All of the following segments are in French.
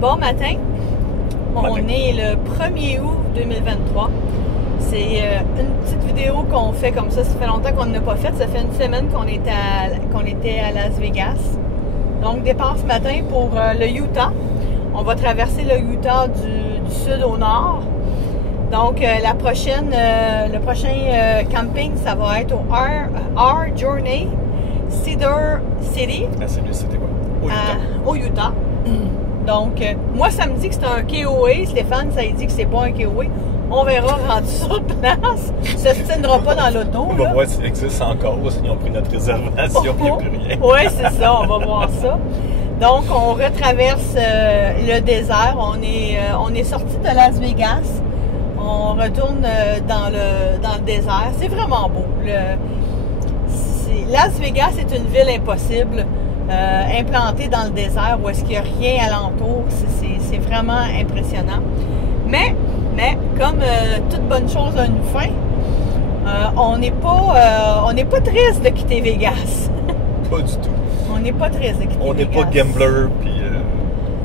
Bon matin. On est le 1er août 2023. C'est une petite vidéo qu'on fait comme ça. Ça fait longtemps qu'on ne l'a pas faite. Ça fait une semaine qu'on était à Las Vegas. Donc, départ ce matin pour le Utah. On va traverser le Utah du sud au nord. Donc, le prochain camping, ça va être au Our Journey Cedar City. Ah, c'est c'était quoi? Au Utah. Donc, moi, ça me dit que c'est un KOA. Stéphane, ça dit que c'est pas un KOA. On verra rendu sur place. Ça se tiendra pas dans l'auto. On va voir s'il existe encore ou s'ils ont pris notre réservation et il n'y a plus rien. Oui, c'est ça. On va voir ça. Donc, on retraverse le désert. On est sorti de Las Vegas. On retourne dans le désert. C'est vraiment beau. Las Vegas est une ville impossible. Implantée dans le désert où est-ce qu'il n'y a rien alentour. C'est vraiment impressionnant. Mais comme toute bonne chose a une fin, on n'est pas triste de quitter Vegas. Pas du tout. On n'est pas triste de quitter Vegas. On n'est pas gambler, puis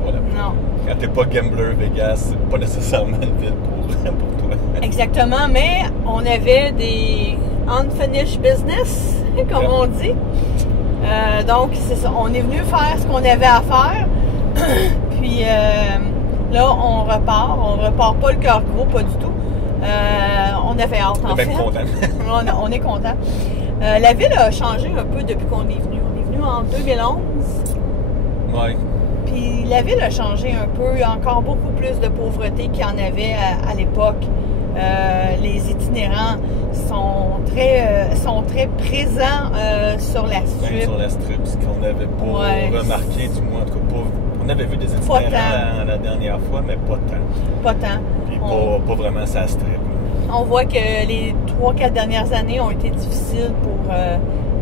voilà. Non. Quand t'es pas gambler, Vegas, c'est pas nécessairement une ville pour toi. Exactement, mais on avait des unfinished business, comme on dit. Donc, c'est ça. On est venu faire ce qu'on avait à faire. Puis là, on repart. On repart pas le cœur gros, pas du tout. On avait hâte, en fait. On est content. On est content. La ville a changé un peu depuis qu'on est venu. On est venu en 2011. Ouais. Puis la ville a changé un peu. Il y a encore beaucoup plus de pauvreté qu'il y en avait à l'époque. Les itinérants sont très présents sur la strip. Même sur la strip, ce qu'on n'avait pas remarqué, du moins, en tout cas, on avait vu des itinérants la dernière fois, mais pas tant. Pas tant. Puis pas vraiment sa strip. On voit que les 3-4 dernières années ont été difficiles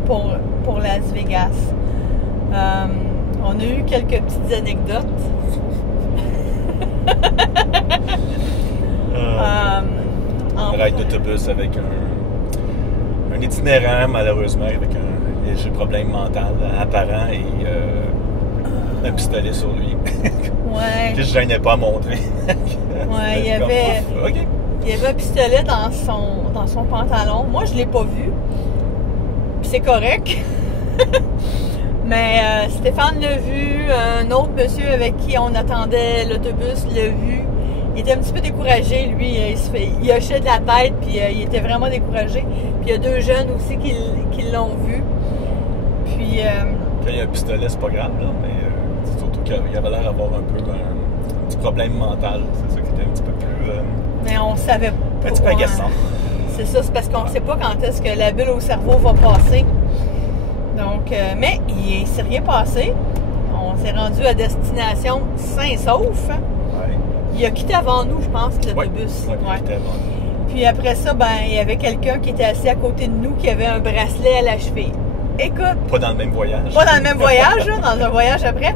pour Las Vegas. On a eu quelques petites anecdotes. Un ride d'autobus avec un itinérant, malheureusement, avec un léger problème mental apparent et un pistolet sur lui. Ouais. Que je ne gênais pas à montrer. Ouais, il y avait un pistolet dans son pantalon. Moi, je ne l'ai pas vu. Puis c'est correct. Mais Stéphane l'a vu. Un autre monsieur avec qui on attendait l'autobus l'a vu. Il était un petit peu découragé, lui. Il hochait de la tête, puis il était vraiment découragé. Puis il y a 2 jeunes aussi qui l'ont vu. Puis... Quand il y a un pistolet, c'est pas grave, là, mais c'est surtout qu'il avait l'air d'avoir un petit problème mental. C'est ça qui était un petit peu plus... mais on savait pas. Un petit peu agaçant. C'est ça, c'est parce qu'on ne sait pas quand est-ce que la bulle au cerveau va passer. Donc, mais il ne s'est rien passé. On s'est rendu à destination sain et sauf. Il a quitté avant nous, je pense, l'autobus. Oui, il a quitté avant nous. Puis après ça, il y avait quelqu'un qui était assis à côté de nous qui avait un bracelet à la cheville. Écoute. Pas dans le même voyage. Pas dans le même voyage, là, dans un voyage après.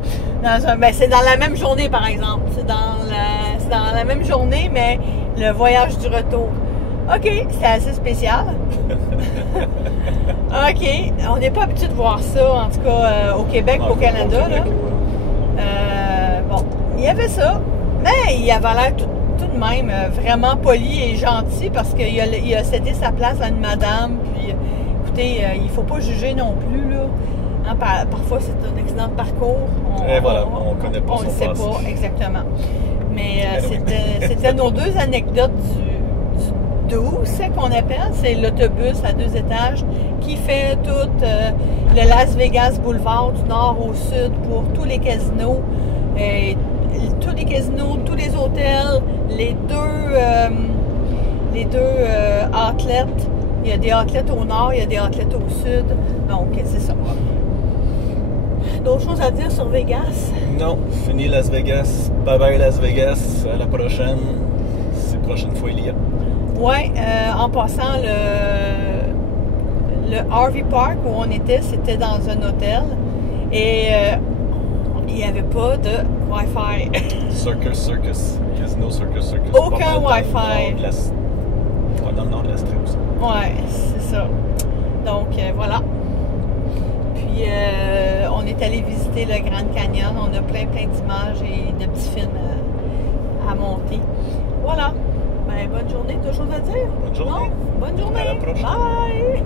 C'est dans la même journée, par exemple. C'est dans la même journée, mais le voyage du retour. OK, c'est assez spécial. OK, on n'est pas habitué de voir ça, en tout cas au Québec, au Canada. Québec, là. Bon, il y avait ça. Mais il avait l'air tout de même vraiment poli et gentil parce qu'il a cédé sa place à une madame. Puis, écoutez, il ne faut pas juger non plus. Là. Hein, parfois, c'est un accident de parcours. On ne connaît pas son passé. On ne sait pas exactement. Mais c'était nos 2 anecdotes du douce qu'on appelle. C'est l'autobus à 2 étages qui fait tout le Las Vegas Boulevard du nord au sud pour tous les casinos. Tous les casinos, tous les hôtels, les deux outlets. Il y a des outlets au nord, il y a des outlets au sud. Donc, c'est ça. D'autres choses à dire sur Vegas? Non, fini Las Vegas. Bye bye Las Vegas. À la prochaine. C'est la prochaine fois il y a. Oui, en passant, le RV Park où on était, c'était dans un hôtel. Et il n'y avait pas de Wi-Fi. Circus. Casino Circus. Aucun Wi-Fi. Dans le nord de la strip, ça. Ouais, c'est ça. Donc, voilà. Puis, on est est allé visiter le Grand Canyon. On a plein d'images et de petits films à monter. Voilà. Ben, bonne journée. D'autres choses à dire? Bonne journée. Non? Bonne journée. À la prochaine. Bye!